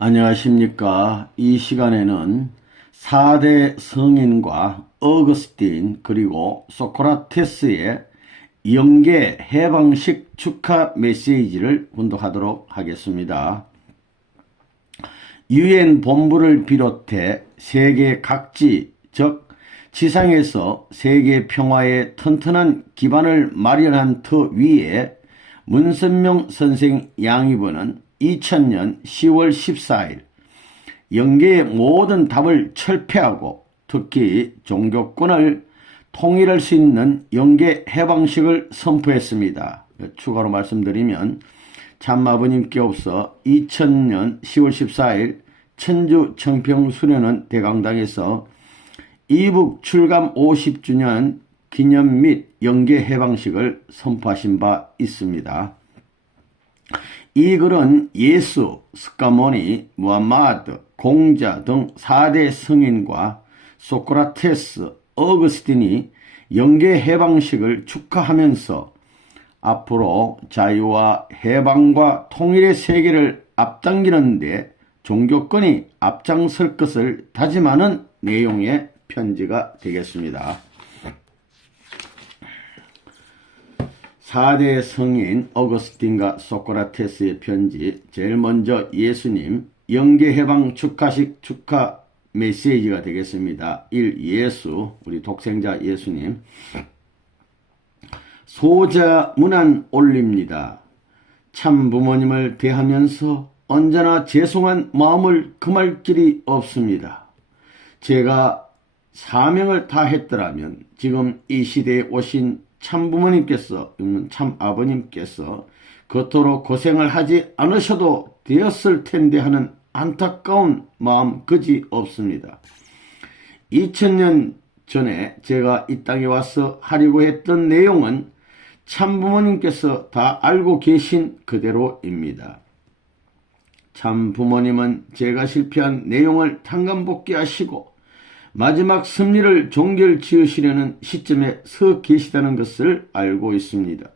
안녕하십니까. 이 시간에는 4대 성인과 어거스틴 그리고 소크라테스의 영계 해방식 축하 메시지를 분독하도록 하겠습니다. 유엔 본부를 비롯해 세계 각지, 즉 지상에서 세계 평화의 튼튼한 기반을 마련한 터 위에 문선명 선생 양이번은 2000년 10월 14일 영계의 모든 답을 철폐하고 특히 종교권을 통일할 수 있는 영계 해방식을 선포했습니다. 추가로 말씀드리면 참아버님께 없어 2000년 10월 14일 천주 청평수련원 대강당에서 이북 출감 50주년 기념 및 영계 해방식을 선포하신 바 있습니다. 이 글은 예수, 스카모니, 무함마드, 공자 등 4대 성인과 소크라테스, 어거스틴이 영계 해방식을 축하하면서 앞으로 자유와 해방과 통일의 세계를 앞당기는 데 종교권이 앞장설 것을 다짐하는 내용의 편지가 되겠습니다. 4대 성인 어거스틴과 소크라테스의 편지. 제일 먼저 예수님 영계해방 축하식 축하 메시지가 되겠습니다. 1. 예수, 우리 독생자 예수님. 소자 문안 올립니다. 참 부모님을 대하면서 언제나 죄송한 마음을 금할 길이 없습니다. 제가 사명을 다했더라면 지금 이 시대에 오신 참부모님께서, 참아버님께서 그토록 고생을 하지 않으셔도 되었을 텐데 하는 안타까운 마음 그지 없습니다. 2000년 전에 제가 이 땅에 와서 하려고 했던 내용은 참부모님께서 다 알고 계신 그대로입니다. 참부모님은 제가 실패한 내용을 탕감복귀하시고 마지막 승리를 종결 지으시려는 시점에 서 계시다는 것을 알고 있습니다.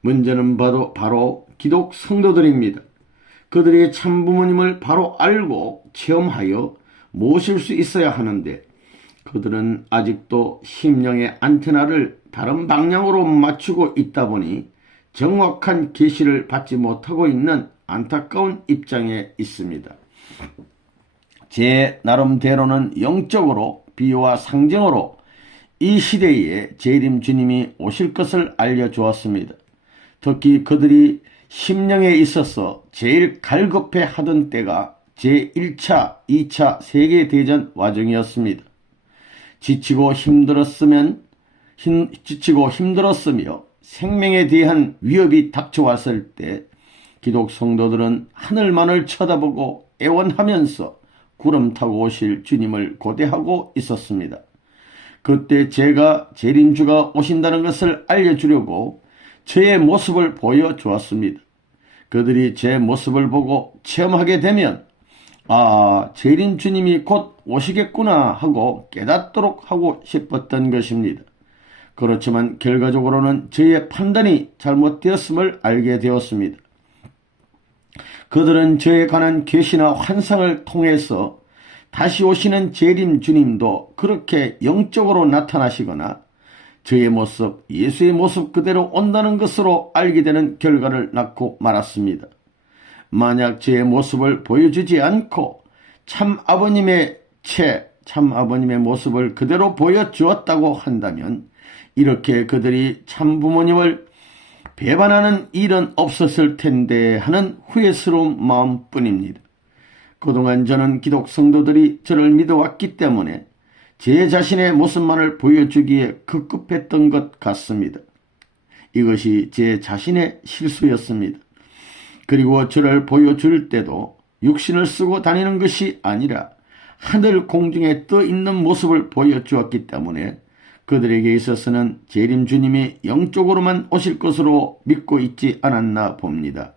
문제는 바로 기독 성도들입니다. 그들이 참부모님을 바로 알고 체험하여 모실 수 있어야 하는데 그들은 아직도 심령의 안테나를 다른 방향으로 맞추고 있다 보니 정확한 계시를 받지 못하고 있는 안타까운 입장에 있습니다. 제 나름대로는 영적으로 비유와 상징으로 이 시대에 재림 주님이 오실 것을 알려주었습니다. 특히 그들이 심령에 있어서 제일 갈급해 하던 때가 제1차, 2차 세계대전 와중이었습니다. 지치고 힘들었으며 생명에 대한 위협이 닥쳐왔을 때 기독 성도들은 하늘만을 쳐다보고 애원하면서 구름 타고 오실 주님을 고대하고 있었습니다. 그때 제가 재림주가 오신다는 것을 알려주려고 저의 모습을 보여주었습니다. 그들이 제 모습을 보고 체험하게 되면 재림주님이 곧 오시겠구나 하고 깨닫도록 하고 싶었던 것입니다. 그렇지만 결과적으로는 저의 판단이 잘못되었음을 알게 되었습니다. 그들은 저에 관한 계시나 환상을 통해서 다시 오시는 재림 주님도 그렇게 영적으로 나타나시거나 저의 모습, 예수의 모습 그대로 온다는 것으로 알게 되는 결과를 낳고 말았습니다. 만약 저의 모습을 보여주지 않고 참 아버님의 모습을 그대로 보여주었다고 한다면 이렇게 그들이 참 부모님을 배반하는 일은 없었을 텐데 하는 후회스러운 마음뿐입니다. 그동안 저는 기독 성도들이 저를 믿어왔기 때문에 제 자신의 모습만을 보여주기에 급급했던 것 같습니다. 이것이 제 자신의 실수였습니다. 그리고 저를 보여줄 때도 육신을 쓰고 다니는 것이 아니라 하늘 공중에 떠 있는 모습을 보여주었기 때문에 그들에게 있어서는 재림 주님이 영적으로만 오실 것으로 믿고 있지 않았나 봅니다.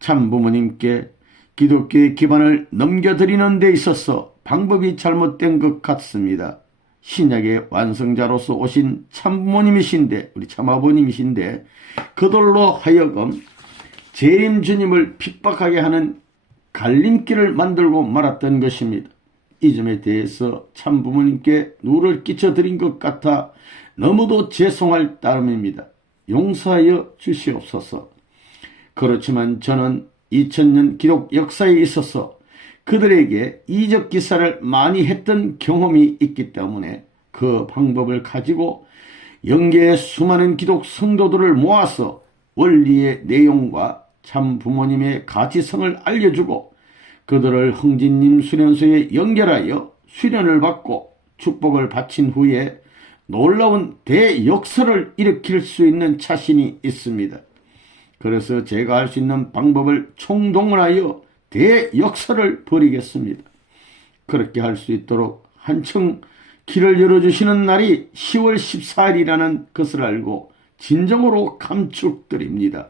참 부모님께 기독교의 기반을 넘겨드리는 데 있어서 방법이 잘못된 것 같습니다. 신약의 완성자로서 오신 참부모님이신데, 우리 참아버님이신데 그들로 하여금 재림 주님을 핍박하게 하는 갈림길을 만들고 말았던 것입니다. 이 점에 대해서 참부모님께 누를 끼쳐드린 것 같아 너무도 죄송할 따름입니다. 용서하여 주시옵소서. 그렇지만 저는 2000년 기독 역사에 있어서 그들에게 이적 기사를 많이 했던 경험이 있기 때문에 그 방법을 가지고 영계의 수많은 기독 성도들을 모아서 원리의 내용과 참 부모님의 가치성을 알려주고 그들을 흥진님 수련소에 연결하여 수련을 받고 축복을 바친 후에 놀라운 대역사를 일으킬 수 있는 자신이 있습니다. 그래서 제가 할 수 있는 방법을 총동원하여 대역사를 벌이겠습니다. 그렇게 할 수 있도록 한층 길을 열어주시는 날이 10월 14일이라는 것을 알고 진정으로 감축드립니다.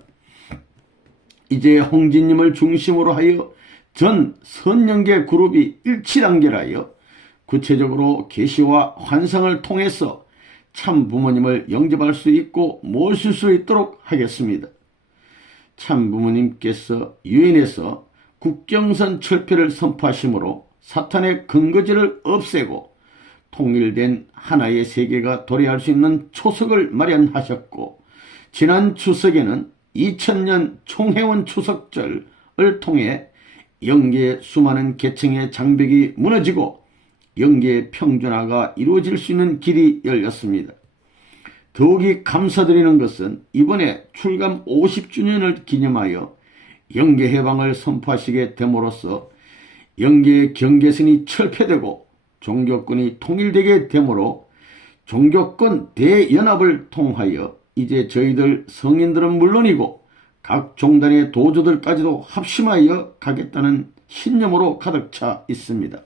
이제 홍진님을 중심으로 하여 전 선영계 그룹이 일치단결하여 구체적으로 계시와 환상을 통해서 참 부모님을 영접할 수 있고 모실 수 있도록 하겠습니다. 참 부모님께서 유엔에서 국경선 철폐를 선포하심으로 사탄의 근거지를 없애고 통일된 하나의 세계가 도래할 수 있는 초석을 마련하셨고 지난 추석에는 2000년 총회원 추석절을 통해 영계의 수많은 계층의 장벽이 무너지고 영계의 평준화가 이루어질 수 있는 길이 열렸습니다. 더욱이 감사드리는 것은 이번에 출감 50주년을 기념하여 영계 해방을 선포하시게 됨으로써 영계의 경계선이 철폐되고 종교권이 통일되게 되므로 종교권 대연합을 통하여 이제 저희들 성인들은 물론이고 각 종단의 도주들까지도 합심하여 가겠다는 신념으로 가득 차 있습니다.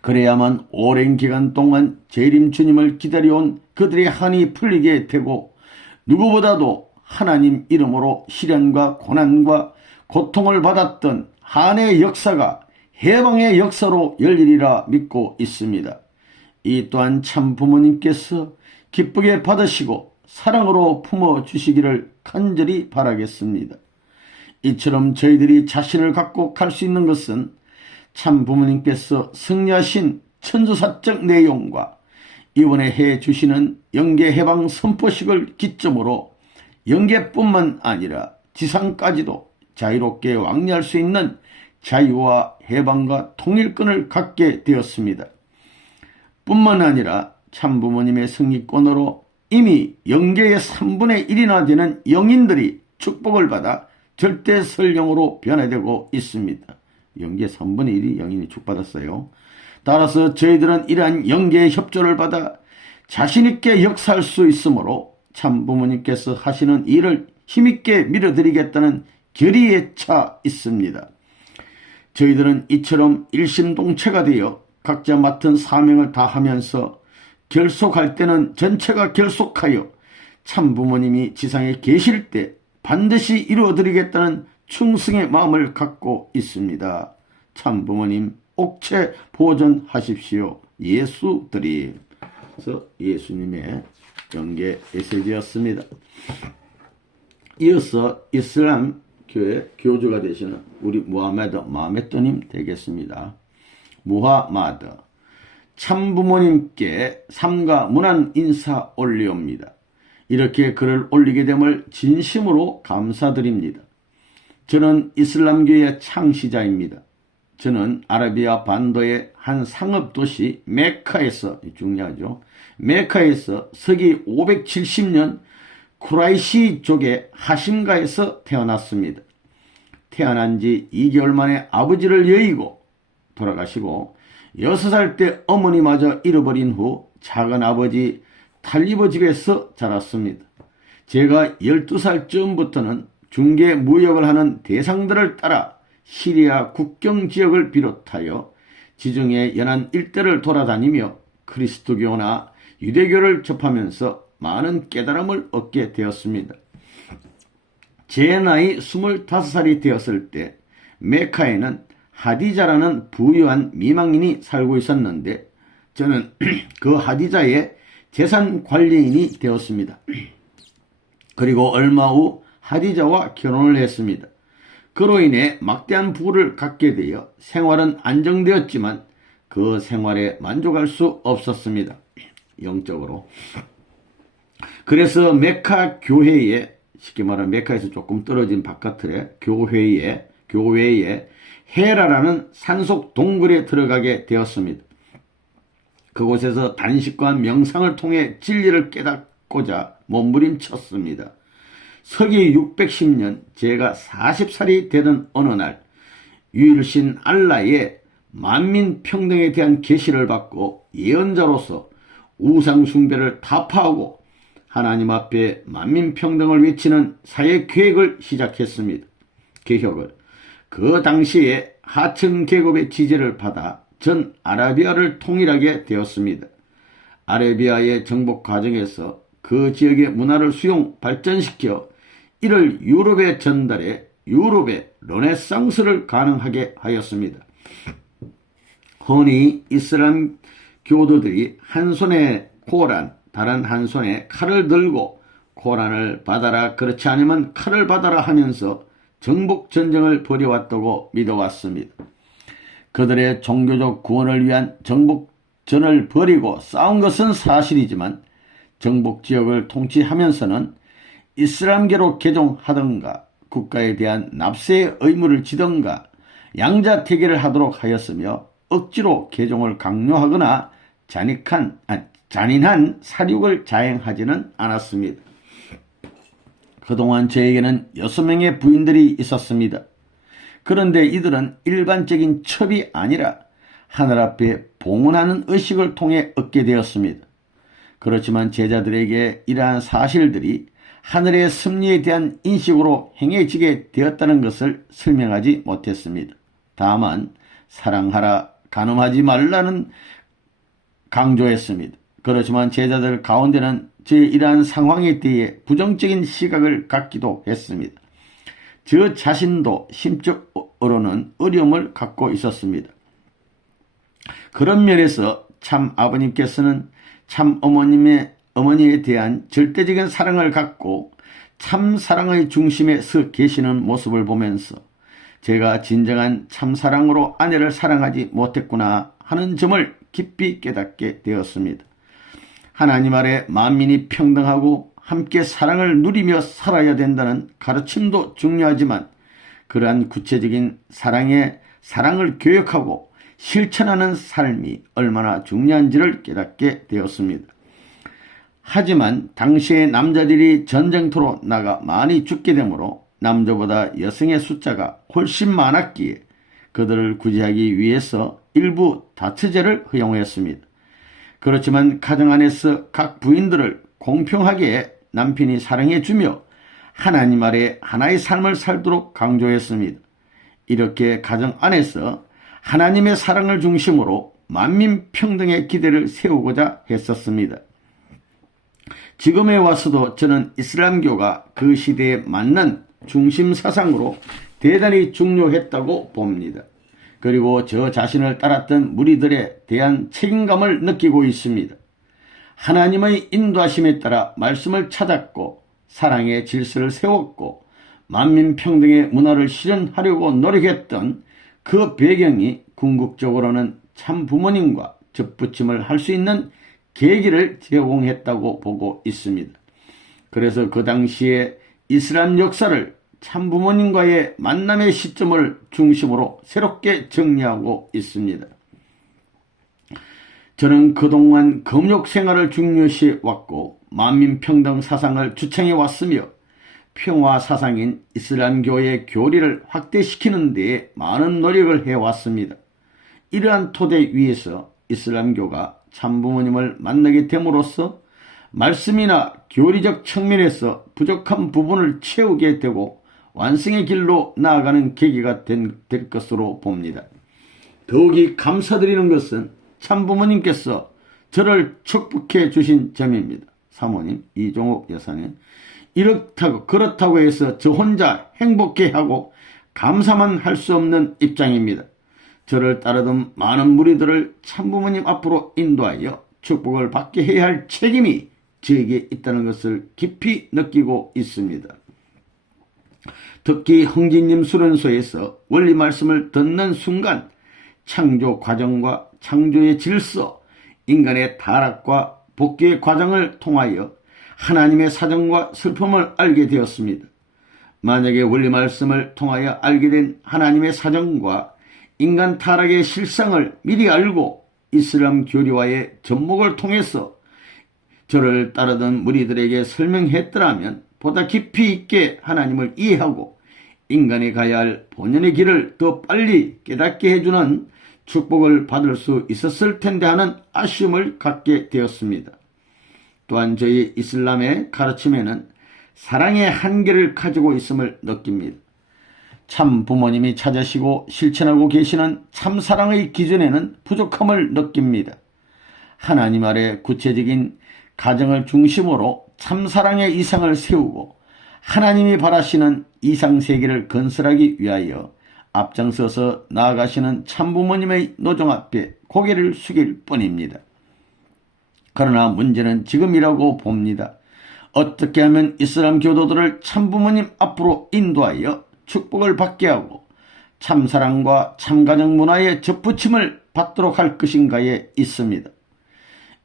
그래야만 오랜 기간 동안 재림 주님을 기다려온 그들의 한이 풀리게 되고 누구보다도 하나님 이름으로 시련과 고난과 고통을 받았던 한의 역사가 해방의 역사로 열리리라 믿고 있습니다. 이 또한 참 부모님께서 기쁘게 받으시고 사랑으로 품어주시기를 간절히 바라겠습니다. 이처럼 저희들이 자신을 갖고 갈 수 있는 것은 참 부모님께서 승리하신 천주사적 내용과 이번에 해주시는 영계해방 선포식을 기점으로 영계뿐만 아니라 지상까지도 자유롭게 왕래할 수 있는 자유와 해방과 통일권을 갖게 되었습니다. 뿐만 아니라 참부모님의 승리권으로 이미 영계의 3분의 1이나 되는 영인들이 축복을 받아 절대설령으로 변화되고 있습니다. 영계 3분의 1이 영인이 축복받았어요. 따라서 저희들은 이러한 영계의 협조를 받아 자신있게 역사할 수 있으므로 참부모님께서 하시는 일을 힘있게 밀어드리겠다는 결의에 차 있습니다. 저희들은 이처럼 일심동체가 되어 각자 맡은 사명을 다하면서 결속할 때는 전체가 결속하여 참부모님이 지상에 계실 때 반드시 이루어드리겠다는 충성의 마음을 갖고 있습니다. 참부모님 옥체 보존하십시오. 예수들이. 그래서 예수님의 영계 메시지였습니다. 이어서 이슬람 교회 교주가 되시는 우리 무하마드님 되겠습니다. 무하마드 참부모님께 삼가 문안 인사 올리옵니다. 이렇게 글을 올리게 됨을 진심으로 감사드립니다. 저는 이슬람교의 창시자입니다. 저는 아라비아 반도의 한 상업도시 메카에서, 중요하죠, 메카에서 서기 570년 쿠라이시족의 하심가에서 태어났습니다. 태어난 지 2개월 만에 아버지를 여의고 돌아가시고 6살 때 어머니마저 잃어버린 후 작은 아버지 탈리버 집에서 자랐습니다. 제가 12살쯤부터는 중개 무역을 하는 대상들을 따라 시리아 국경 지역을 비롯하여 지중해 연안 일대를 돌아다니며 그리스도교나 유대교를 접하면서 많은 깨달음을 얻게 되었습니다. 제 나이 25살이 되었을 때 메카에는 하디자라는 부유한 미망인이 살고 있었는데 저는 그 하디자의 재산 관리인이 되었습니다. 그리고 얼마 후 하디자와 결혼을 했습니다. 그로 인해 막대한 부를 갖게 되어 생활은 안정되었지만 그 생활에 만족할 수 없었습니다. 영적으로. 그래서 메카 교회에, 쉽게 말하면 메카에서 조금 떨어진 바깥틀의 교회에 헤라라는 산속 동굴에 들어가게 되었습니다. 그곳에서 단식과 명상을 통해 진리를 깨닫고자 몸부림쳤습니다. 서기 610년 제가 40살이 되던 어느 날 유일신 알라의 만민평등에 대한 계시를 받고 예언자로서 우상숭배를 타파하고 하나님 앞에 만민평등을 외치는 사회계획을 시작했습니다. 개혁을. 그 당시에 하층 계급의 지지를 받아 전 아라비아를 통일하게 되었습니다. 아라비아의 정복 과정에서 그 지역의 문화를 수용 발전시켜 이를 유럽에 전달해 유럽의 르네상스를 가능하게 하였습니다. 흔히 이슬람 교도들이 한 손에 코란, 다른 한 손에 칼을 들고 코란을 받아라, 그렇지 않으면 칼을 받아라 하면서 정복 전쟁을 벌여왔다고 믿어왔습니다. 그들의 종교적 구원을 위한 정복전을 벌이고 싸운 것은 사실이지만 정복 지역을 통치하면서는 이슬람계로 개종하던가 국가에 대한 납세의 의무를 지던가 양자태계를 하도록 하였으며 억지로 개종을 강요하거나 잔인한 살육을 자행하지는 않았습니다. 그동안 저에게는 6명의 부인들이 있었습니다. 그런데 이들은 일반적인 첩이 아니라 하늘 앞에 봉헌하는 의식을 통해 얻게 되었습니다. 그렇지만 제자들에게 이러한 사실들이 하늘의 섭리에 대한 인식으로 행해지게 되었다는 것을 설명하지 못했습니다. 다만 사랑하라, 간음하지 말라는 강조했습니다. 그렇지만 제자들 가운데는 제 이러한 상황에 대해 부정적인 시각을 갖기도 했습니다. 저 자신도 심적으로는 어려움을 갖고 있었습니다. 그런 면에서 참 아버님께서는 참 어머니에 대한 절대적인 사랑을 갖고 참 사랑의 중심에 서 계시는 모습을 보면서 제가 진정한 참 사랑으로 아내를 사랑하지 못했구나 하는 점을 깊이 깨닫게 되었습니다. 하나님 아래 만민이 평등하고 함께 사랑을 누리며 살아야 된다는 가르침도 중요하지만 그러한 구체적인 사랑을 교육하고 실천하는 삶이 얼마나 중요한지를 깨닫게 되었습니다. 하지만 당시의 남자들이 전쟁터로 나가 많이 죽게 되므로 남자보다 여성의 숫자가 훨씬 많았기에 그들을 구제하기 위해서 일부 다처제를 허용했습니다. 그렇지만 가정 안에서 각 부인들을 공평하게 남편이 사랑해주며 하나님 아래 하나의 삶을 살도록 강조했습니다. 이렇게 가정 안에서 하나님의 사랑을 중심으로 만민평등의 기대를 세우고자 했었습니다. 지금에 와서도 저는 이슬람교가 그 시대에 맞는 중심 사상으로 대단히 중요했다고 봅니다. 그리고 저 자신을 따랐던 무리들에 대한 책임감을 느끼고 있습니다. 하나님의 인도하심에 따라 말씀을 찾았고 사랑의 질서를 세웠고 만민평등의 문화를 실현하려고 노력했던 그 배경이 궁극적으로는 참 부모님과 접붙임을 할 수 있는 계기를 제공했다고 보고 있습니다. 그래서 그 당시에 이슬람 역사를 참부모님과의 만남의 시점을 중심으로 새롭게 정리하고 있습니다. 저는 그동안 금욕 생활을 중요시 왔고 만민평등 사상을 주창해 왔으며 평화 사상인 이슬람교의 교리를 확대시키는 데에 많은 노력을 해왔습니다. 이러한 토대 위에서 이슬람교가 참부모님을 만나게 됨으로써 말씀이나 교리적 측면에서 부족한 부분을 채우게 되고 완성의 길로 나아가는 계기가 될 것으로 봅니다. 더욱이 감사드리는 것은 참부모님께서 저를 축복해 주신 점입니다. 사모님, 이종옥 여사님. 그렇다고 해서 저 혼자 행복해하고 감사만 할 수 없는 입장입니다. 저를 따르던 많은 무리들을 참부모님 앞으로 인도하여 축복을 받게 해야 할 책임이 저에게 있다는 것을 깊이 느끼고 있습니다. 특히 흥진님 수련소에서 원리 말씀을 듣는 순간 창조 과정과 창조의 질서, 인간의 타락과 복귀의 과정을 통하여 하나님의 사정과 슬픔을 알게 되었습니다. 만약에 원리 말씀을 통하여 알게 된 하나님의 사정과 인간 타락의 실상을 미리 알고 이슬람 교리와의 접목을 통해서 저를 따르던 무리들에게 설명했더라면 보다 깊이 있게 하나님을 이해하고 인간이 가야 할 본연의 길을 더 빨리 깨닫게 해주는 축복을 받을 수 있었을 텐데 하는 아쉬움을 갖게 되었습니다. 또한 저희 이슬람의 가르침에는 사랑의 한계를 가지고 있음을 느낍니다. 참 부모님이 찾으시고 실천하고 계시는 참사랑의 기준에는 부족함을 느낍니다. 하나님 아래 구체적인 가정을 중심으로 참사랑의 이상을 세우고 하나님이 바라시는 이상세계를 건설하기 위하여 앞장서서 나아가시는 참부모님의 노종 앞에 고개를 숙일 뿐입니다. 그러나 문제는 지금이라고 봅니다. 어떻게 하면 이슬람 교도들을 참부모님 앞으로 인도하여 축복을 받게 하고 참사랑과 참가정 문화의 접붙임을 받도록 할 것인가에 있습니다.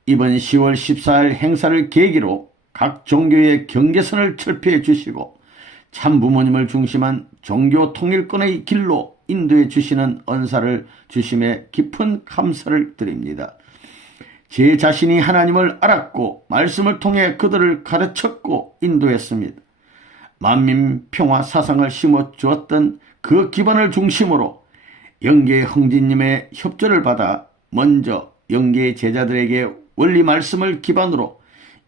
이번 10월 14일 행사를 계기로 각 종교의 경계선을 철폐해 주시고 참부모님을 중심한 종교 통일권의 길로 인도해 주시는 은사를 주심에 깊은 감사를 드립니다. 제 자신이 하나님을 알았고 말씀을 통해 그들을 가르쳤고 인도했습니다. 만민 평화 사상을 심어주었던 그 기반을 중심으로 영계 흥진님의 협조를 받아 먼저 영계 제자들에게 원리 말씀을 기반으로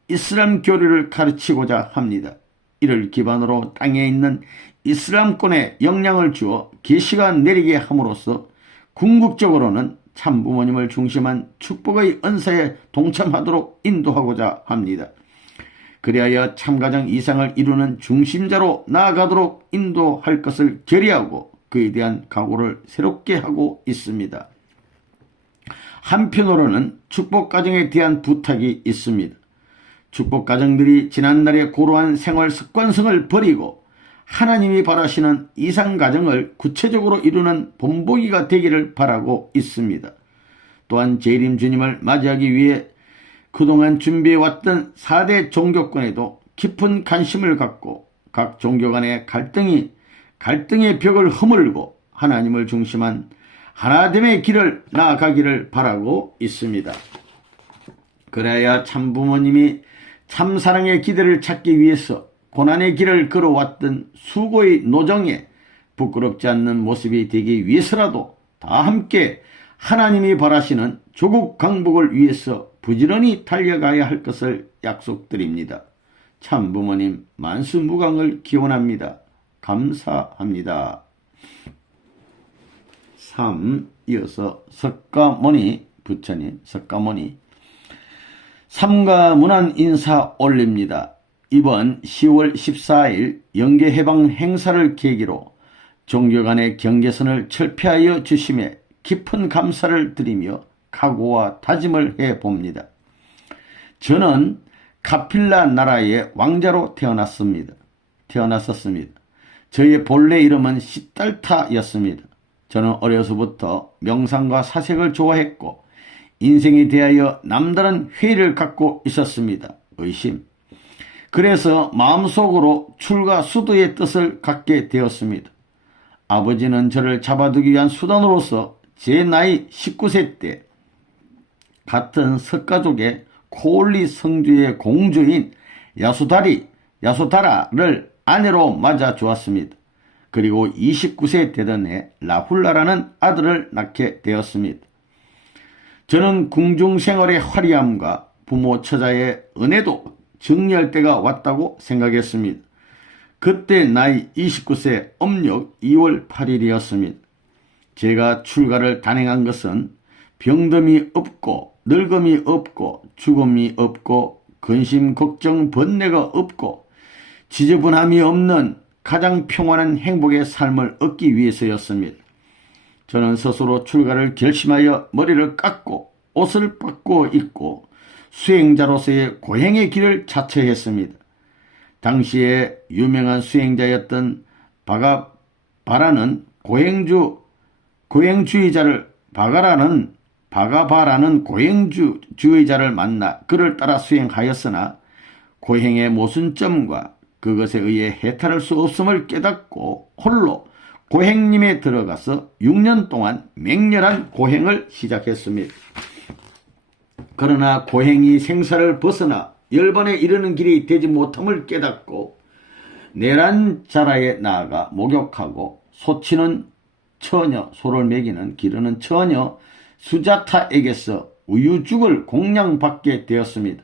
이슬람 교리를 가르치고자 합니다. 이를 기반으로 땅에 있는 이슬람권에 영향을 주어 계시가 내리게 함으로써 궁극적으로는 참부모님을 중심한 축복의 은사에 동참하도록 인도하고자 합니다. 그리하여 참가정 이상을 이루는 중심자로 나아가도록 인도할 것을 결의하고 그에 대한 각오를 새롭게 하고 있습니다. 한편으로는 축복가정에 대한 부탁이 있습니다. 축복가정들이 지난날의 고루한 생활 습관성을 버리고 하나님이 바라시는 이상가정을 구체적으로 이루는 본보기가 되기를 바라고 있습니다. 또한 재림 주님을 맞이하기 위해 그동안 준비해왔던 4대 종교권에도 깊은 관심을 갖고 각 종교 간의 갈등의 벽을 허물고 하나님을 중심한 하나됨의 길을 나아가기를 바라고 있습니다. 그래야 참부모님이 참사랑의 기대를 찾기 위해서 고난의 길을 걸어왔던 수고의 노정에 부끄럽지 않는 모습이 되기 위해서라도 다 함께 하나님이 바라시는 조국 강복을 위해서 부지런히 달려가야 할 것을 약속드립니다. 참부모님 만수무강을 기원합니다. 감사합니다. 3. 이어서 석가모니 부처님 석가모니 삼가문안 인사 올립니다. 이번 10월 14일 영계해방 행사를 계기로 종교 간의 경계선을 철폐하여 주심에 깊은 감사를 드리며 각오와 다짐을 해봅니다. 저는 카필라 나라의 왕자로 태어났었습니다. 저의 본래 이름은 시달타였습니다. 저는 어려서부터 명상과 사색을 좋아했고 인생에 대하여 남다른 회의를 갖고 있었습니다. 의심. 그래서 마음속으로 출가 수도의 뜻을 갖게 되었습니다. 아버지는 저를 잡아두기 위한 수단으로서 제 나이 19세 때 같은 석가족의 코올리 성주의 공주인 야소다라를 아내로 맞아 주었습니다. 그리고 29세 되던 해 라훌라라는 아들을 낳게 되었습니다. 저는 궁중생활의 화려함과 부모 처자의 은혜도 정리할 때가 왔다고 생각했습니다. 그때 나이 29세 음력 2월 8일이었습니다. 제가 출가를 단행한 것은 병듦이 없고 늙음이 없고 죽음이 없고 근심 걱정 번뇌가 없고 지저분함이 없는 가장 평안한 행복의 삶을 얻기 위해서였습니다. 저는 스스로 출가를 결심하여 머리를 깎고 옷을 바꾸어 입고 수행자로서의 고행의 길을 자처했습니다. 당시에 유명한 수행자였던 바가바라는 고행주의자를 만나 그를 따라 수행하였으나 고행의 모순점과 그것에 의해 해탈할 수 없음을 깨닫고 홀로 고행님에 들어가서 6년 동안 맹렬한 고행을 시작했습니다. 그러나 고행이 생사를 벗어나 열반에 이르는 길이 되지 못함을 깨닫고 내란자라에 나아가 목욕하고 소치는 처녀, 소를 먹이는 기르는 처녀 수자타에게서 우유죽을 공양받게 되었습니다.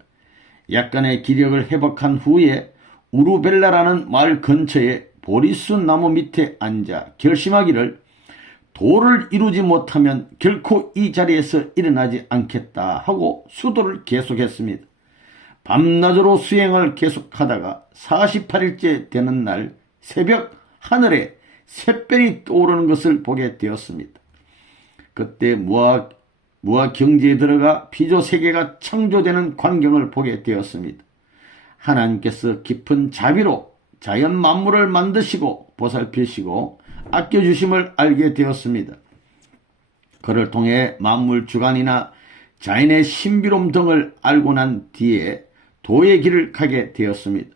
약간의 기력을 회복한 후에 우루벨라라는 마을 근처에 보리수 나무 밑에 앉아 결심하기를 도를 이루지 못하면 결코 이 자리에서 일어나지 않겠다 하고 수도를 계속했습니다. 밤낮으로 수행을 계속하다가 48일째 되는 날 새벽 하늘에 샛별이 떠오르는 것을 보게 되었습니다. 그때 무아 경지에 들어가 피조 세계가 창조되는 광경을 보게 되었습니다. 하나님께서 깊은 자비로 자연 만물을 만드시고 보살피시고 아껴주심을 알게 되었습니다. 그를 통해 만물 주관이나 자연의 신비로움 등을 알고 난 뒤에 도의 길을 가게 되었습니다.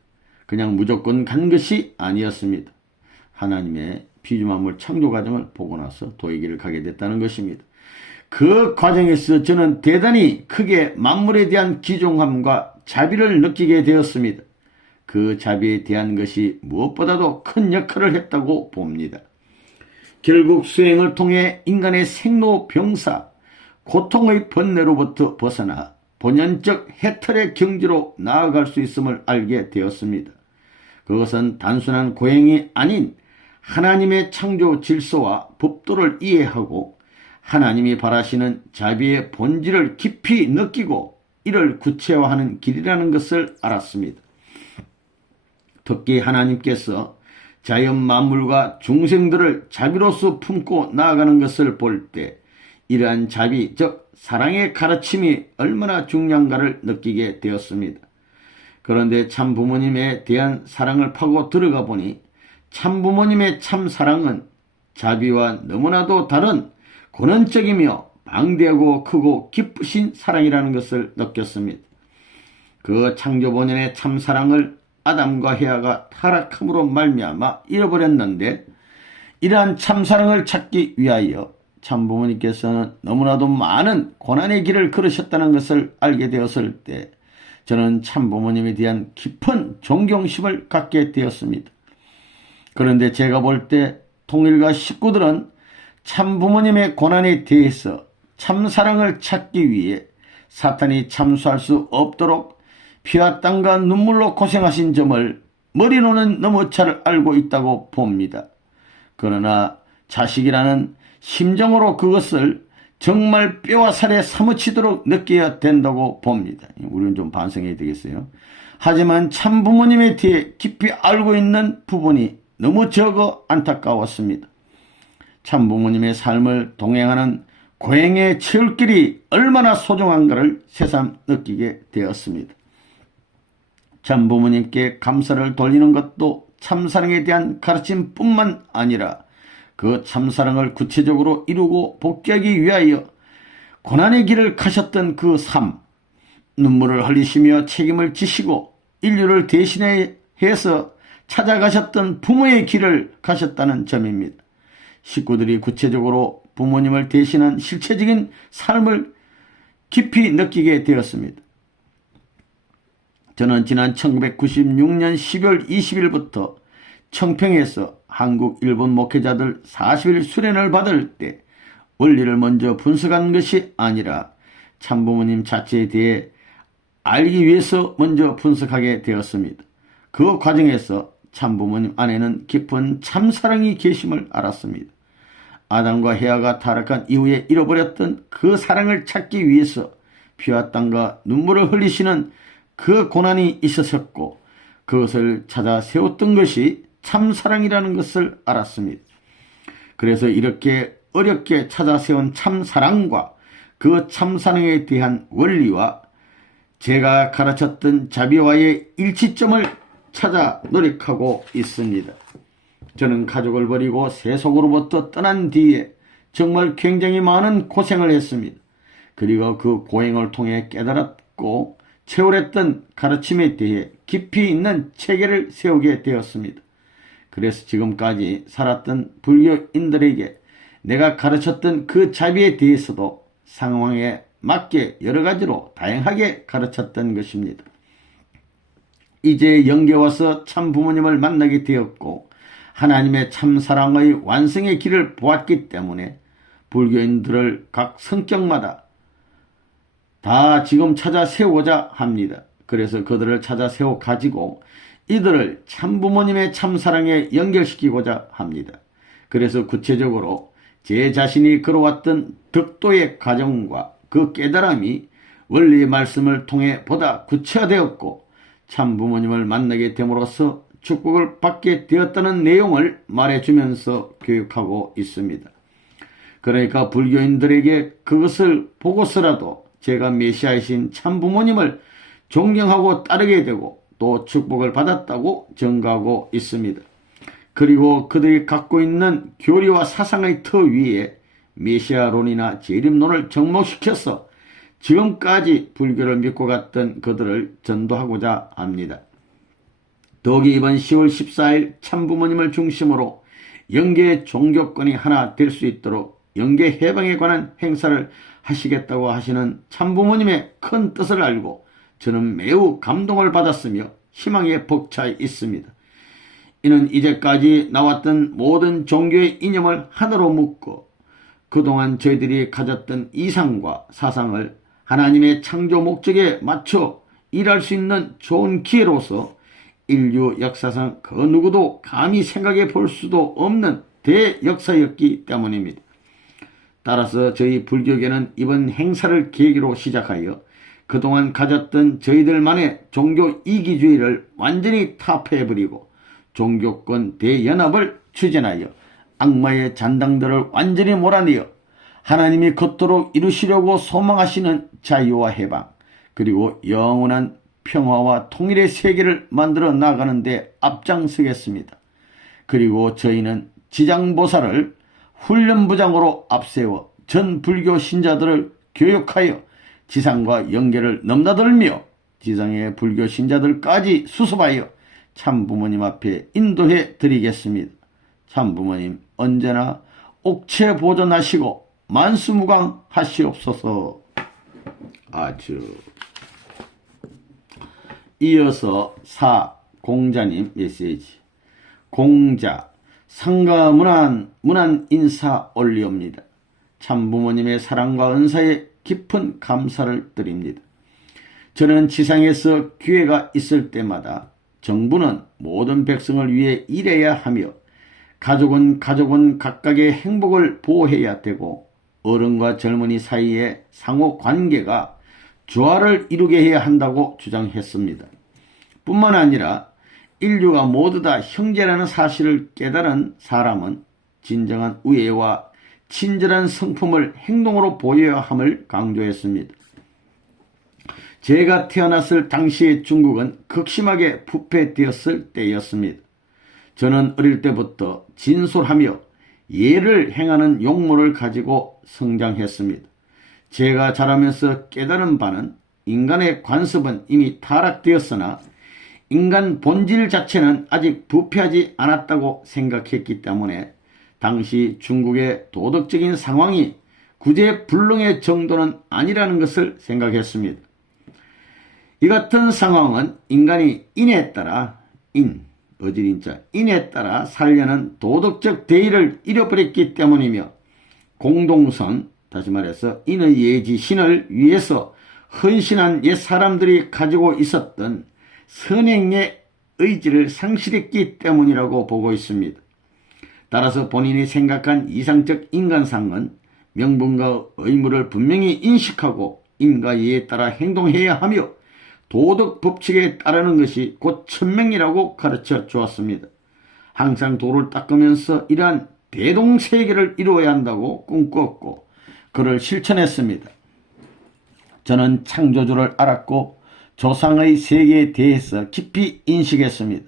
그냥 무조건 간 것이 아니었습니다. 하나님의 피조만물 창조 과정을 보고 나서 도의 길을 가게 됐다는 것입니다. 그 과정에서 저는 대단히 크게 만물에 대한 기종함과 자비를 느끼게 되었습니다. 그 자비에 대한 것이 무엇보다도 큰 역할을 했다고 봅니다. 결국 수행을 통해 인간의 생로병사, 고통의 번뇌로부터 벗어나 본연적 해탈의 경지로 나아갈 수 있음을 알게 되었습니다. 그것은 단순한 고행이 아닌 하나님의 창조 질서와 법도를 이해하고 하나님이 바라시는 자비의 본질을 깊이 느끼고 이를 구체화하는 길이라는 것을 알았습니다. 특히 하나님께서 자연 만물과 중생들을 자비로서 품고 나아가는 것을 볼 때 이러한 자비, 즉 사랑의 가르침이 얼마나 중요한가를 느끼게 되었습니다. 그런데 참부모님에 대한 사랑을 파고 들어가 보니 참부모님의 참사랑은 자비와 너무나도 다른 권원적이며 방대하고 크고 기쁘신 사랑이라는 것을 느꼈습니다. 그 창조본연의 참사랑을 아담과 헤아가 타락함으로 말미암아 잃어버렸는데 이러한 참사랑을 찾기 위하여 참부모님께서는 너무나도 많은 고난의 길을 걸으셨다는 것을 알게 되었을 때 저는 참부모님에 대한 깊은 존경심을 갖게 되었습니다. 그런데 제가 볼 때 통일과 식구들은 참부모님의 고난에 대해서 참사랑을 찾기 위해 사탄이 참수할 수 없도록 피와 땀과 눈물로 고생하신 점을 머리로는 너무 잘 알고 있다고 봅니다. 그러나 자식이라는 심정으로 그것을 정말 뼈와 살에 사무치도록 느껴야 된다고 봅니다. 우리는 좀 반성해야 되겠어요. 하지만 참부모님에 대해 깊이 알고 있는 부분이 너무 적어 안타까웠습니다. 참부모님의 삶을 동행하는 고행의 채울길이 얼마나 소중한가를 새삼 느끼게 되었습니다. 참부모님께 감사를 돌리는 것도 참사랑에 대한 가르침뿐만 아니라 그 참사랑을 구체적으로 이루고 복귀하기 위하여 고난의 길을 가셨던 그 삶, 눈물을 흘리시며 책임을 지시고 인류를 대신해서 찾아가셨던 부모의 길을 가셨다는 점입니다. 식구들이 구체적으로 부모님을 대신한 실체적인 삶을 깊이 느끼게 되었습니다. 저는 지난 1996년 12월 20일부터 청평에서 한국 일본 목회자들 40일 수련을 받을 때 원리를 먼저 분석한 것이 아니라 참부모님 자체에 대해 알기 위해서 먼저 분석하게 되었습니다. 그 과정에서 참부모님 안에는 깊은 참사랑이 계심을 알았습니다. 아담과 헤아가 타락한 이후에 잃어버렸던 그 사랑을 찾기 위해서 피와 땀과 눈물을 흘리시는 그 고난이 있었고 그것을 찾아 세웠던 것이 참사랑이라는 것을 알았습니다. 그래서 이렇게 어렵게 찾아 세운 참사랑과 그 참사랑에 대한 원리와 제가 가르쳤던 자비와의 일치점을 찾아 노력하고 있습니다. 저는 가족을 버리고 세속으로부터 떠난 뒤에 정말 굉장히 많은 고생을 했습니다. 그리고 그 고행을 통해 깨달았고 채울했던 가르침에 대해 깊이 있는 체계를 세우게 되었습니다. 그래서 지금까지 살았던 불교인들에게 내가 가르쳤던 그 자비에 대해서도 상황에 맞게 여러 가지로 다양하게 가르쳤던 것입니다. 이제 영계 와서 참 부모님을 만나게 되었고 하나님의 참 사랑의 완성의 길을 보았기 때문에 불교인들을 각 성격마다 다 지금 찾아 세우고자 합니다. 그래서 그들을 찾아 세워 가지고 이들을 참 부모님의 참 사랑에 연결시키고자 합니다. 그래서 구체적으로 제 자신이 걸어왔던 덕도의 과정과 그 깨달음이 원리의 말씀을 통해 보다 구체화되었고 참 부모님을 만나게 됨으로써 축복을 받게 되었다는 내용을 말해주면서 교육하고 있습니다. 그러니까 불교인들에게 그것을 보고서라도 제가 메시아이신 참 부모님을 존경하고 따르게 되고 또 축복을 받았다고 증거하고 있습니다. 그리고 그들이 갖고 있는 교리와 사상의 터 위에 메시아론이나 재림론을 접목시켜서 지금까지 불교를 믿고 갔던 그들을 전도하고자 합니다. 더욱이 이번 10월 14일 참부모님을 중심으로 영계 종교권이 하나 될 수 있도록 영계 해방에 관한 행사를 하시겠다고 하시는 참부모님의 큰 뜻을 알고 저는 매우 감동을 받았으며 희망에 벅차 있습니다. 이는 이제까지 나왔던 모든 종교의 이념을 하나로 묶고 그동안 저희들이 가졌던 이상과 사상을 하나님의 창조 목적에 맞춰 일할 수 있는 좋은 기회로서 인류 역사상 그 누구도 감히 생각해 볼 수도 없는 대역사였기 때문입니다. 따라서 저희 불교계는 이번 행사를 계기로 시작하여 그동안 가졌던 저희들만의 종교 이기주의를 완전히 타파해버리고 종교권 대연합을 추진하여 악마의 잔당들을 완전히 몰아내어 하나님이 걷도록 이루시려고 소망하시는 자유와 해방 그리고 영원한 평화와 통일의 세계를 만들어 나가는 데 앞장서겠습니다. 그리고 저희는 지장보살을 훈련부장으로 앞세워 전 불교 신자들을 교육하여 지상과 연계를 넘나들며 지상의 불교 신자들까지 수습하여 참부모님 앞에 인도해 드리겠습니다. 참부모님 언제나 옥체 보존하시고 만수무강하시옵소서. 아주. 이어서 공자님 메시지. 공자 상가 문안 인사 올리옵니다. 참부모님의 사랑과 은사에 깊은 감사를 드립니다. 저는 지상에서 기회가 있을 때마다 정부는 모든 백성을 위해 일해야 하며 가족은 각각의 행복을 보호해야 되고 어른과 젊은이 사이의 상호 관계가 조화를 이루게 해야 한다고 주장했습니다. 뿐만 아니라 인류가 모두 다 형제라는 사실을 깨달은 사람은 진정한 우애와 친절한 성품을 행동으로 보여야 함을 강조했습니다. 제가 태어났을 당시의 중국은 극심하게 부패되었을 때였습니다. 저는 어릴 때부터 진솔하며 예를 행하는 용모를 가지고 성장했습니다. 제가 자라면서 깨달은 바는 인간의 관습은 이미 타락되었으나 인간 본질 자체는 아직 부패하지 않았다고 생각했기 때문에 당시 중국의 도덕적인 상황이 구제불능의 정도는 아니라는 것을 생각했습니다. 이 같은 상황은 인간이 인에 따라 인에 따라 살려는 도덕적 대의를 잃어버렸기 때문이며 공동선, 다시 말해서 인의 예지 신을 위해서 헌신한 옛 사람들이 가지고 있었던 선행의 의지를 상실했기 때문이라고 보고 있습니다. 따라서 본인이 생각한 이상적 인간상은 명분과 의무를 분명히 인식하고 인과의에 따라 행동해야 하며 도덕 법칙에 따르는 것이 곧 천명이라고 가르쳐 주었습니다. 항상 도를 닦으면서 이러한 대동세계를 이루어야 한다고 꿈꾸었고 그를 실천했습니다. 저는 창조주를 알았고 조상의 세계에 대해서 깊이 인식했습니다.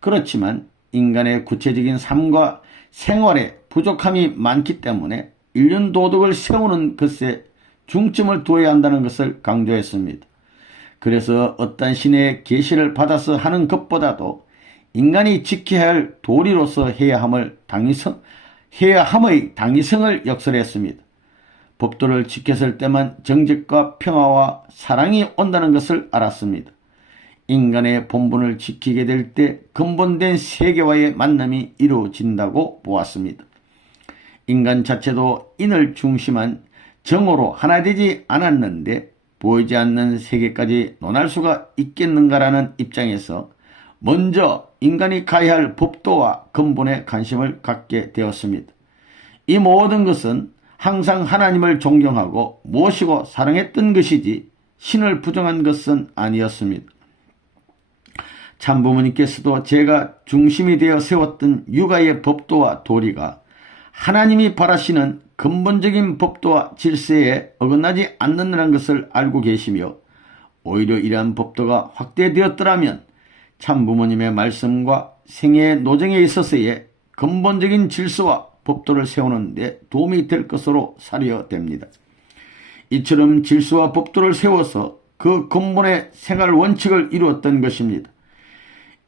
그렇지만 인간의 구체적인 삶과 생활에 부족함이 많기 때문에 인륜 도덕을 세우는 것에 중점을 두어야 한다는 것을 강조했습니다. 그래서 어떤 신의 계시를 받아서 하는 것보다도 인간이 지켜야 할 도리로서 해야 함의 당위성을 역설했습니다. 법도를 지켰을 때만 정직과 평화와 사랑이 온다는 것을 알았습니다. 인간의 본분을 지키게 될 때 근본된 세계와의 만남이 이루어진다고 보았습니다. 인간 자체도 인을 중심한 정오로 하나 되지 않았는데 보이지 않는 세계까지 논할 수가 있겠는가라는 입장에서 먼저 인간이 가야 할 법도와 근본에 관심을 갖게 되었습니다. 이 모든 것은 항상 하나님을 존경하고 모시고 사랑했던 것이지 신을 부정한 것은 아니었습니다. 참부모님께서도 제가 중심이 되어 세웠던 육아의 법도와 도리가 하나님이 바라시는 근본적인 법도와 질서에 어긋나지 않는다는 것을 알고 계시며 오히려 이러한 법도가 확대되었더라면 참부모님의 말씀과 생애의 노정에 있어서의 근본적인 질서와 법도를 세우는 데 도움이 될 것으로 사려됩니다. 이처럼 질서와 법도를 세워서 그 근본의 생활 원칙을 이루었던 것입니다.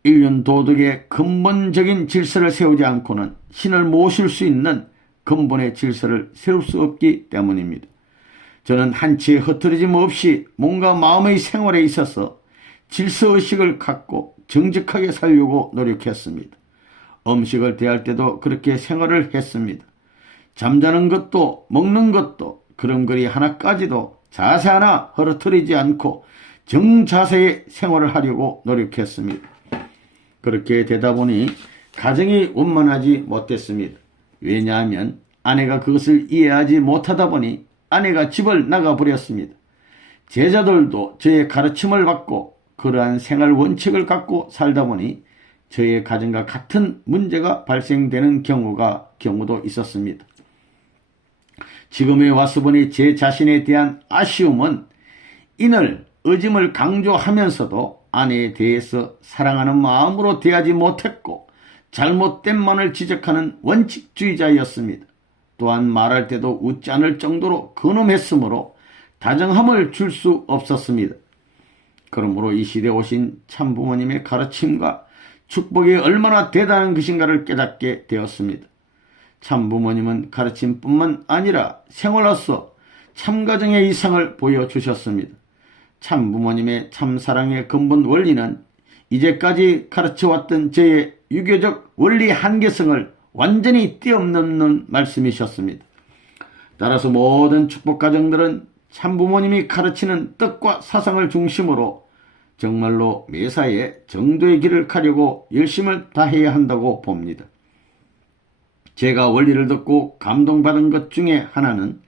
인륜 도덕의 근본적인 질서를 세우지 않고는 신을 모실 수 있는 근본의 질서를 세울 수 없기 때문입니다. 저는 한치의 흐트러짐 없이 몸과 마음의 생활에 있어서 질서의식을 갖고 정직하게 살려고 노력했습니다. 음식을 대할 때도 그렇게 생활을 했습니다. 잠자는 것도 먹는 것도 그런거리 하나까지도 자세 하나 흐트러지지 않고 정자세의 생활을 하려고 노력했습니다. 그렇게 되다 보니 가정이 원만하지 못했습니다. 왜냐하면 아내가 그것을 이해하지 못하다 보니 아내가 집을 나가버렸습니다. 제자들도 저의 가르침을 받고 그러한 생활 원칙을 갖고 살다 보니 저의 가정과 같은 문제가 발생되는 경우도 있었습니다. 지금에 와서 보니 제 자신에 대한 아쉬움은 인을 의짐을 강조하면서도 아내에 대해서 사랑하는 마음으로 대하지 못했고 잘못된만을 지적하는 원칙주의자였습니다. 또한 말할 때도 웃지 않을 정도로 근엄했으므로 다정함을 줄 수 없었습니다. 그러므로 이 시대에 오신 참부모님의 가르침과 축복이 얼마나 대단한 것인가를 깨닫게 되었습니다. 참부모님은 가르침뿐만 아니라 생활로서 참가정의 이상을 보여주셨습니다. 참부모님의 참사랑의 근본 원리는 이제까지 가르쳐왔던 저의 유교적 원리 한계성을 완전히 뛰어넘는 말씀이셨습니다. 따라서 모든 축복가정들은 참부모님이 가르치는 뜻과 사상을 중심으로 정말로 매사에 정도의 길을 가려고 열심을 다해야 한다고 봅니다. 제가 원리를 듣고 감동받은 것 중에 하나는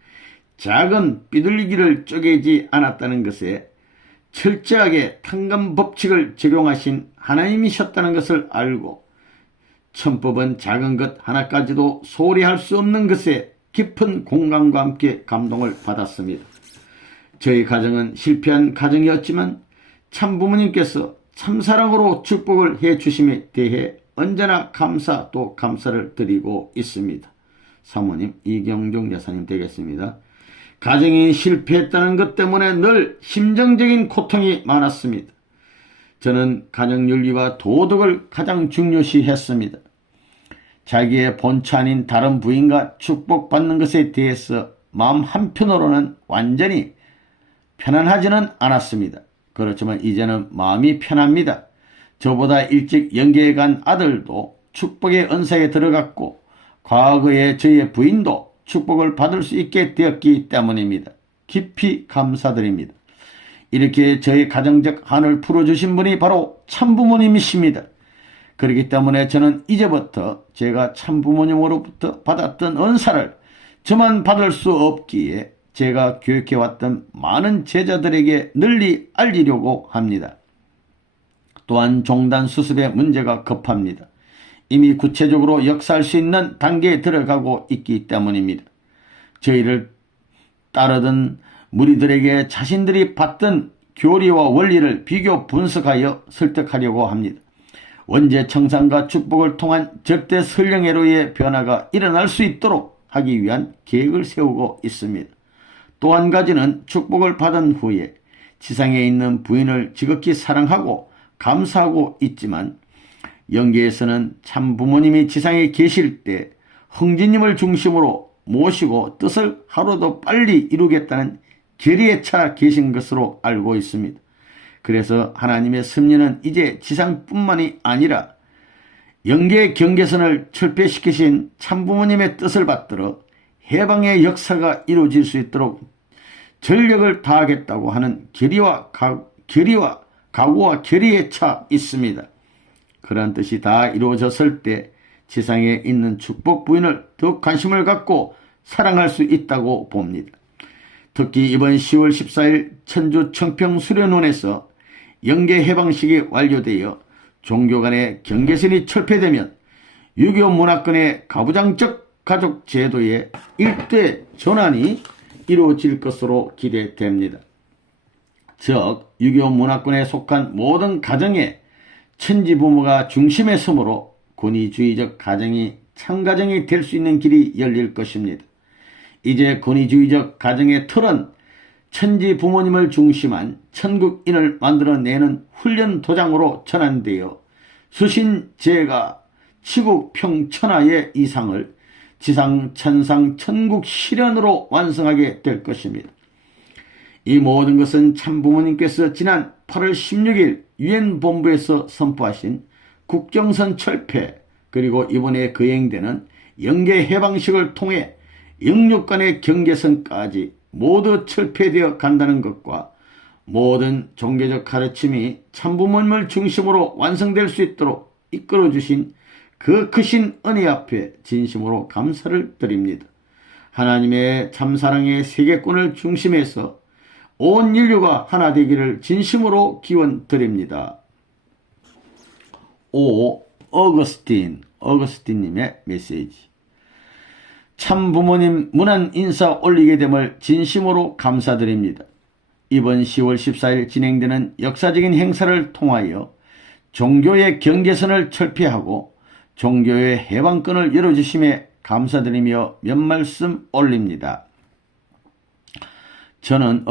작은 삐뚤리기를 쪼개지 않았다는 것에 철저하게 탕감 법칙을 적용하신 하나님이셨다는 것을 알고 천법은 작은 것 하나까지도 소홀히 할 수 없는 것에 깊은 공감과 함께 감동을 받았습니다. 저희 가정은 실패한 가정이었지만 참부모님께서 참사랑으로 축복을 해주심에 대해 언제나 감사 또 감사를 드리고 있습니다. 사모님 이경종 여사님 되겠습니다. 가정이 실패했다는 것 때문에 늘 심정적인 고통이 많았습니다. 저는 가정윤리와 도덕을 가장 중요시했습니다. 자기의 본처 아닌 다른 부인과 축복받는 것에 대해서 마음 한편으로는 완전히 편안하지는 않았습니다. 그렇지만 이제는 마음이 편합니다. 저보다 일찍 영계에 간 아들도 축복의 은사에 들어갔고 과거에 저의 부인도 축복을 받을 수 있게 되었기 때문입니다. 깊이 감사드립니다. 이렇게 저의 가정적 한을 풀어주신 분이 바로 참부모님이십니다. 그렇기 때문에 저는 이제부터 제가 참부모님으로부터 받았던 은사를 저만 받을 수 없기에 제가 교육해왔던 많은 제자들에게 널리 알리려고 합니다. 또한 종단 수습의 문제가 급합니다. 이미 구체적으로 역사할 수 있는 단계에 들어가고 있기 때문입니다. 저희를 따르던 무리들에게 자신들이 받던 교리와 원리를 비교 분석하여 설득하려고 합니다. 원죄 청산과 축복을 통한 절대 선령회로의 변화가 일어날 수 있도록 하기 위한 계획을 세우고 있습니다. 또 한 가지는 축복을 받은 후에 지상에 있는 부인을 지극히 사랑하고 감사하고 있지만 영계에서는 참 부모님이 지상에 계실 때 형제님을 중심으로 모시고 뜻을 하루도 빨리 이루겠다는 결의에 차 계신 것으로 알고 있습니다. 그래서 하나님의 섭리는 이제 지상뿐만이 아니라 영계의 경계선을 철폐시키신 참부모님의 뜻을 받들어 해방의 역사가 이루어질 수 있도록 전력을 다하겠다고 하는 결의와 각오와 결의에 차 있습니다. 그러한 뜻이 다 이루어졌을 때 지상에 있는 축복 부인을 더욱 관심을 갖고 사랑할 수 있다고 봅니다. 특히 이번 10월 14일 천주 청평수련원에서 영계 해방식이 완료되어 종교 간의 경계선이 철폐되면 유교 문화권의 가부장적 가족 제도의 일대 전환이 이루어질 것으로 기대됩니다. 즉 유교 문화권에 속한 모든 가정에 천지부모가 중심에 서므로 권위주의적 가정이 참가정이 될 수 있는 길이 열릴 것입니다. 이제 권위주의적 가정의 틀은 천지 부모님을 중심한 천국인을 만들어내는 훈련 도장으로 전환되어 수신제가 치국평천하의 이상을 지상 천상 천국 실현으로 완성하게 될 것입니다. 이 모든 것은 참부모님께서 지난 8월 16일 유엔본부에서 선포하신 국경선 철폐 그리고 이번에 거행되는 영계 해방식을 통해 영육 간의 경계선까지 모두 철폐되어 간다는 것과 모든 종교적 가르침이 참부모님을 중심으로 완성될 수 있도록 이끌어주신 그 크신 은혜 앞에 진심으로 감사를 드립니다. 하나님의 참사랑의 세계권을 중심해서 온 인류가 하나 되기를 진심으로 기원드립니다. 어거스틴님의 메시지. 참부모님 문안 인사 올리게 됨을 진심으로 감사드립니다. 이번 10월 14일 진행되는 역사적인 행사를 통하여 종교의 경계선을 철폐하고 종교의 해방권을 열어주심에 감사드리며 몇 말씀 올립니다. 저는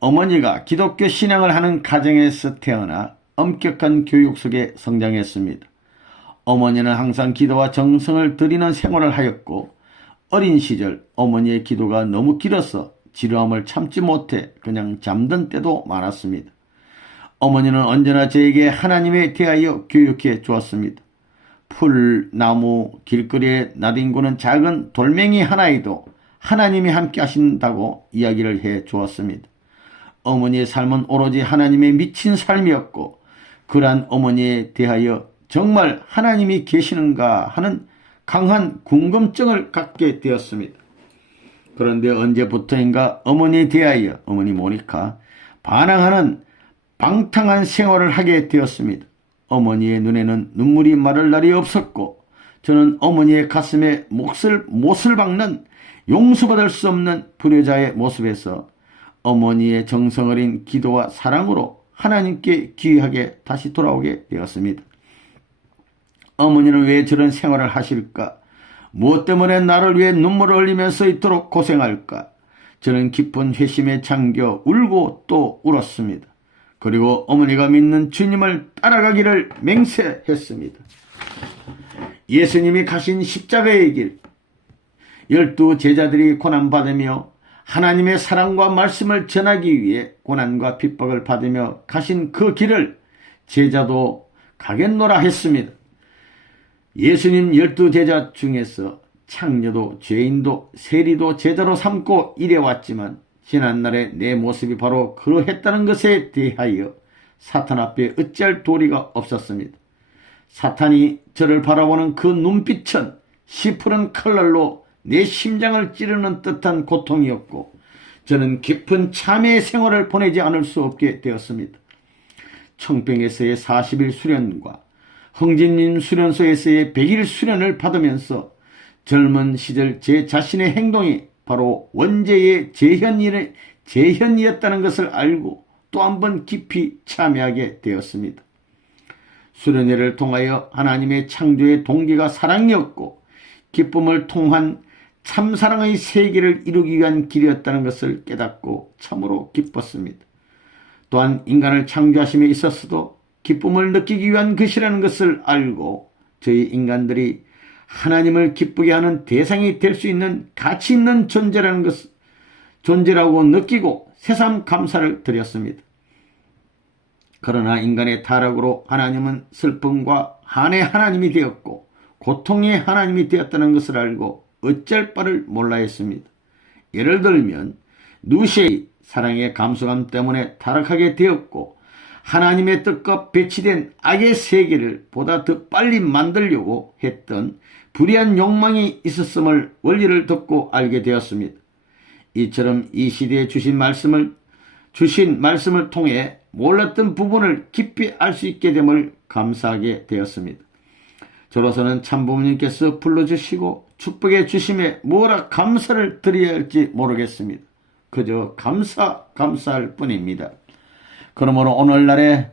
어머니가 기독교 신앙을 하는 가정에서 태어나 엄격한 교육 속에 성장했습니다. 어머니는 항상 기도와 정성을 들이는 생활을 하였고 어린 시절 어머니의 기도가 너무 길어서 지루함을 참지 못해 그냥 잠든 때도 많았습니다. 어머니는 언제나 저에게 하나님에 대하여 교육해 주었습니다. 풀, 나무, 길거리에 나뒹구는 작은 돌멩이 하나에도 하나님이 함께 하신다고 이야기를 해 주었습니다. 어머니의 삶은 오로지 하나님에 미친 삶이었고 그러한 어머니에 대하여 정말 하나님이 계시는가 하는 강한 궁금증을 갖게 되었습니다. 그런데 언제부터인가 어머니에 대하여 어머니 모니카 반항하는 방탕한 생활을 하게 되었습니다. 어머니의 눈에는 눈물이 마를 날이 없었고 저는 어머니의 가슴에 못을 박는 용서받을 수 없는 불효자의 모습에서 어머니의 정성 어린 기도와 사랑으로 하나님께 귀하게 다시 돌아오게 되었습니다. 어머니는 왜 저런 생활을 하실까? 무엇 때문에 나를 위해 눈물을 흘리면서 이토록 고생할까? 저는 깊은 회심에 잠겨 울고 또 울었습니다. 그리고 어머니가 믿는 주님을 따라가기를 맹세했습니다. 예수님이 가신 십자가의 길, 12 제자들이 고난받으며 하나님의 사랑과 말씀을 전하기 위해 고난과 핍박을 받으며 가신 그 길을 제자도 가겠노라 했습니다. 예수님 12 제자 중에서 창녀도 죄인도 세리도 제자로 삼고 일해왔지만 지난날의 내 모습이 바로 그러했다는 것에 대하여 사탄 앞에 어찌할 도리가 없었습니다. 사탄이 저를 바라보는 그 눈빛은 시퍼런 칼날로 내 심장을 찌르는 듯한 고통이었고 저는 깊은 참회의 생활을 보내지 않을 수 없게 되었습니다. 청평에서의 40일 수련과 흥진님 수련소에서의 100일 수련을 받으면서 젊은 시절 제 자신의 행동이 바로 원죄의 재현이었다는 것을 알고 또 한 번 깊이 참회하게 되었습니다. 수련회를 통하여 하나님의 창조의 동기가 사랑이었고 기쁨을 통한 참사랑의 세계를 이루기 위한 길이었다는 것을 깨닫고 참으로 기뻤습니다. 또한 인간을 창조하심에 있어서도 기쁨을 느끼기 위한 것이라는 것을 알고 저희 인간들이 하나님을 기쁘게 하는 대상이 될 수 있는 가치 있는 존재라고 느끼고 새삼 감사를 드렸습니다. 그러나 인간의 타락으로 하나님은 슬픔과 한의 하나님이 되었고 고통의 하나님이 되었다는 것을 알고 어쩔 바를 몰라 했습니다. 예를 들면 누시의 사랑의 감수감 때문에 타락하게 되었고 하나님의 뜻과 배치된 악의 세계를 보다 더 빨리 만들려고 했던 불의한 욕망이 있었음을 원리를 듣고 알게 되었습니다. 이처럼 이 시대에 주신 말씀을 통해 몰랐던 부분을 깊이 알 수 있게 됨을 감사하게 되었습니다. 저로서는 참부모님께서 불러주시고 축복해 주심에 뭐라 감사를 드려야 할지 모르겠습니다. 그저 감사할 뿐입니다. 그러므로 오늘날에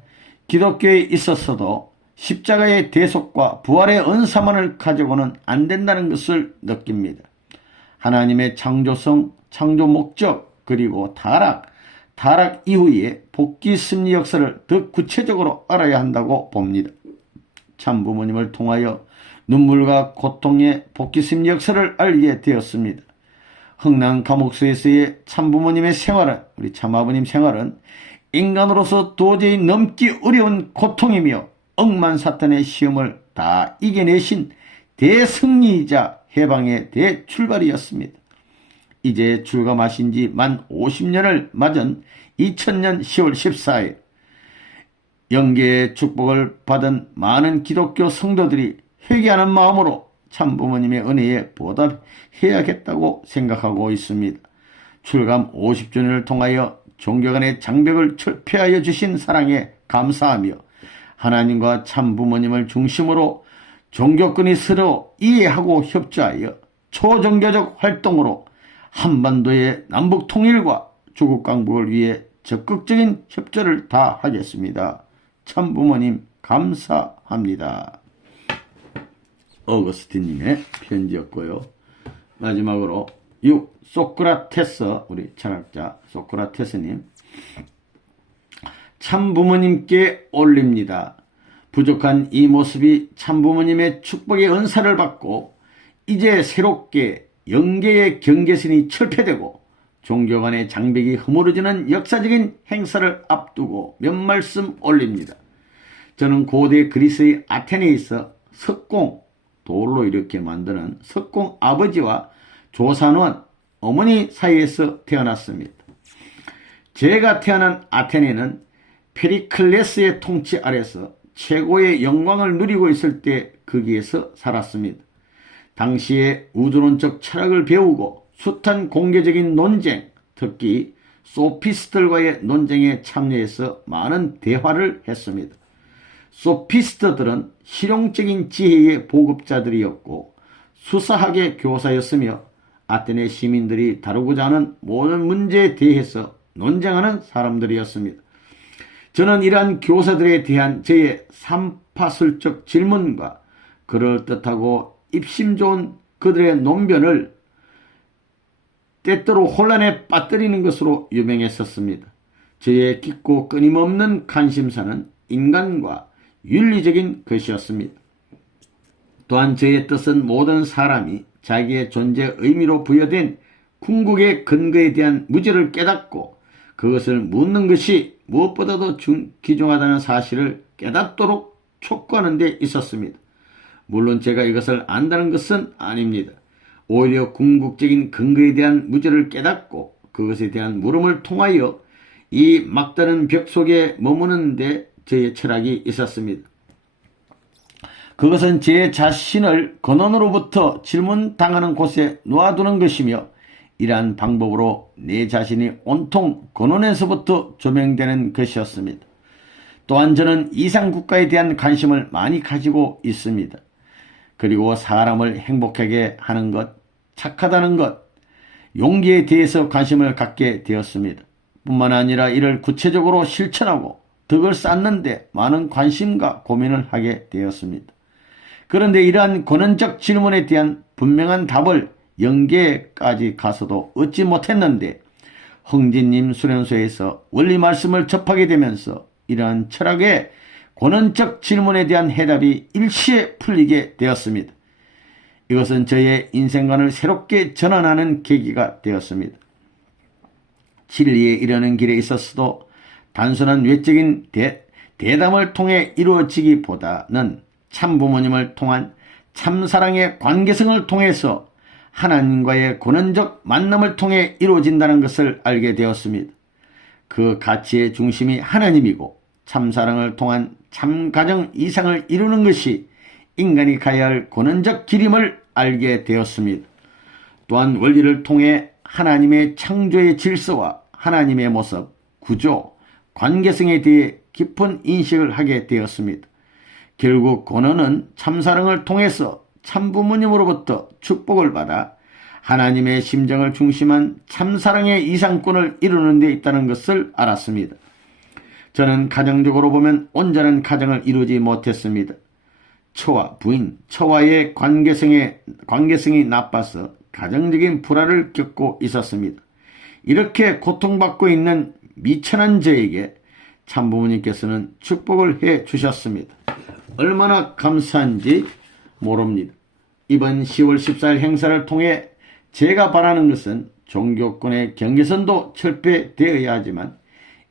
기독교에 있어서도 십자가의 대속과 부활의 은사만을 가지고는 안 된다는 것을 느낍니다. 하나님의 창조성, 창조 목적, 그리고 타락 이후의 복귀 심리 역사를 더 구체적으로 알아야 한다고 봅니다. 참부모님을 통하여 눈물과 고통의 복귀 심리 역사를 알게 되었습니다. 흥남 감옥소에서의 참부모님의 생활은, 우리 참아버님 생활은 인간으로서 도저히 넘기 어려운 고통이며 억만 사탄의 시험을 다 이겨내신 대승리이자 해방의 대출발이었습니다. 이제 출감하신 지 만 50년을 맞은 2000년 10월 14일 영계의 축복을 받은 많은 기독교 성도들이 회개하는 마음으로 참부모님의 은혜에 보답해야겠다고 생각하고 있습니다. 출감 50주년을 통하여 종교 간의 장벽을 철폐하여 주신 사랑에 감사하며 하나님과 참부모님을 중심으로 종교권이 서로 이해하고 협조하여 초종교적 활동으로 한반도의 남북 통일과 조국 강복을 위해 적극적인 협조를 다하겠습니다. 참부모님 감사합니다. 어거스틴님의 편지였고요. 마지막으로 6. 소크라테스, 우리 철학자 소크라테스님. 참부모님께 올립니다. 부족한 이 모습이 참부모님의 축복의 은사를 받고 이제 새롭게 영계의 경계선이 철폐되고 종교 간의 장벽이 허물어지는 역사적인 행사를 앞두고 몇 말씀 올립니다. 저는 고대 그리스의 아테네에 있어 석공, 돌로 이렇게 만드는 석공 아버지와 조산원 어머니 사이에서 태어났습니다. 제가 태어난 아테네는 페리클레스의 통치 아래서 최고의 영광을 누리고 있을 때 거기에서 살았습니다. 당시에 우주론적 철학을 배우고 숱한 공개적인 논쟁, 특히 소피스트들과의 논쟁에 참여해서 많은 대화를 했습니다. 소피스트들은 실용적인 지혜의 보급자들이었고 수사학의 교사였으며 아테네 시민들이 다루고자 하는 모든 문제에 대해서 논쟁하는 사람들이었습니다. 저는 이러한 교사들에 대한 저의 삼파술적 질문과 그럴듯하고 입심 좋은 그들의 논변을 때때로 혼란에 빠뜨리는 것으로 유명했었습니다. 저의 깊고 끊임없는 관심사는 인간과 윤리적인 것이었습니다. 또한 저의 뜻은 모든 사람이 자기의 존재 의미로 부여된 궁극의 근거에 대한 무죄를 깨닫고 그것을 묻는 것이 무엇보다도 귀중하다는 사실을 깨닫도록 촉구하는 데 있었습니다. 물론 제가 이것을 안다는 것은 아닙니다. 오히려 궁극적인 근거에 대한 무죄를 깨닫고 그것에 대한 물음을 통하여 이 막다른 벽 속에 머무는 데 저의 철학이 있었습니다. 그것은 제 자신을 근원으로부터 질문당하는 곳에 놓아두는 것이며 이러한 방법으로 내 자신이 온통 근원에서부터 조명되는 것이었습니다. 또한 저는 이상국가에 대한 관심을 많이 가지고 있습니다. 그리고 사람을 행복하게 하는 것, 착하다는 것, 용기에 대해서 관심을 갖게 되었습니다. 뿐만 아니라 이를 구체적으로 실천하고 덕을 쌓는데 많은 관심과 고민을 하게 되었습니다. 그런데 이러한 권원적 질문에 대한 분명한 답을 영계까지 가서도 얻지 못했는데 흥진님 수련소에서 원리 말씀을 접하게 되면서 이러한 철학의 권원적 질문에 대한 해답이 일시에 풀리게 되었습니다. 이것은 저의 인생관을 새롭게 전환하는 계기가 되었습니다. 진리에 이르는 길에 있어서도 단순한 외적인 대담을 통해 이루어지기보다는 참부모님을 통한 참사랑의 관계성을 통해서 하나님과의 권원적 만남을 통해 이루어진다는 것을 알게 되었습니다. 그 가치의 중심이 하나님이고 참사랑을 통한 참가정 이상을 이루는 것이 인간이 가야 할 권원적 길임을 알게 되었습니다. 또한 원리를 통해 하나님의 창조의 질서와 하나님의 모습, 구조, 관계성에 대해 깊은 인식을 하게 되었습니다. 결국 권원은 참사랑을 통해서 참부모님으로부터 축복을 받아 하나님의 심정을 중심한 참사랑의 이상권을 이루는 데 있다는 것을 알았습니다. 저는 가정적으로 보면 온전한 가정을 이루지 못했습니다. 처와 부인, 처와의 관계성이 나빠서 가정적인 불화를 겪고 있었습니다. 이렇게 고통받고 있는 미천한 저에게 참부모님께서는 축복을 해 주셨습니다. 얼마나 감사한지 모릅니다. 이번 10월 14일 행사를 통해 제가 바라는 것은 종교권의 경계선도 철폐되어야 하지만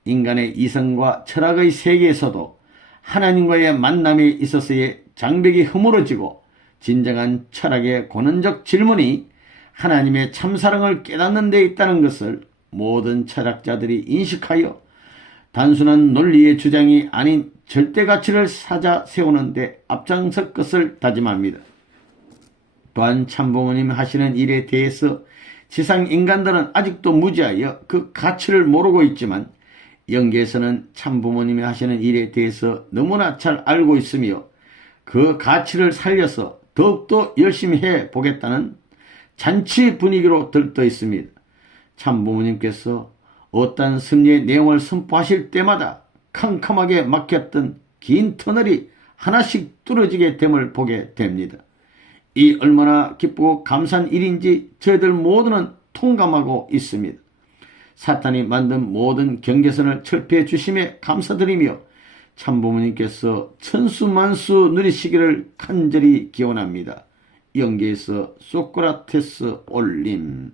인간의 이성과 철학의 세계에서도 하나님과의 만남에 있어서의 장벽이 허물어지고 진정한 철학의 권원적 질문이 하나님의 참사랑을 깨닫는 데 있다는 것을 모든 철학자들이 인식하여 단순한 논리의 주장이 아닌 절대가치를 찾아 세우는 데 앞장설 것을 다짐합니다. 또한 참부모님 하시는 일에 대해서 지상 인간들은 아직도 무지하여 그 가치를 모르고 있지만 영계에서는 참부모님이 하시는 일에 대해서 너무나 잘 알고 있으며 그 가치를 살려서 더욱더 열심히 해보겠다는 잔치 분위기로 들떠 있습니다. 참부모님께서 어떤 섭리의 내용을 선포하실 때마다 캄캄하게 막혔던 긴 터널이 하나씩 뚫어지게 됨을 보게 됩니다. 이 얼마나 기쁘고 감사한 일인지 저희들 모두는 통감하고 있습니다. 사탄이 만든 모든 경계선을 철폐해 주심에 감사드리며 참부모님께서 천수만수 누리시기를 간절히 기원합니다. 영계에서 소크라테스 올림.